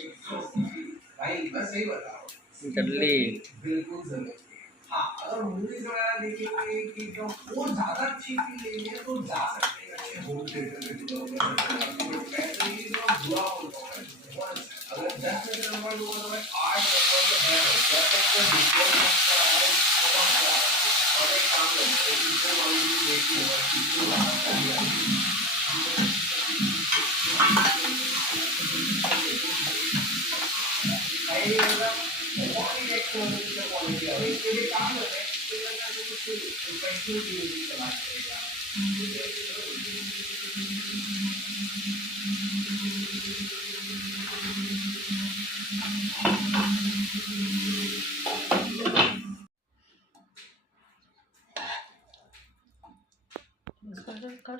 भाई मैं सही बता रहा हूँ, गल्ली बिल्कुल जरूरत है। हाँ, अगर मूवीज वगैरह देखेंगे कि जो वो ज्यादा अच्छी फील लेंगे तो जा सकते हैं अच्छे होम थिएटर में जो वैसे ही जो बुरा होता है बहुत अच्छा। अगर 10 नंबर लोगों तो मैं 8 नंबर तो है जब तक वो डिस्प्ले का है और एक काम करते हैं डिस्प्ले वाली भी देखी है डिस्प्ले वाला चाहिए भाई मतलब बहुत ही एक्सपोनेंशियल क्वालिटी है इसके लिए काम कर रहे हैं इसके लिए मैं कुछ प्रोफेशनल म्यूजिक चलाना पड़ेगा। कर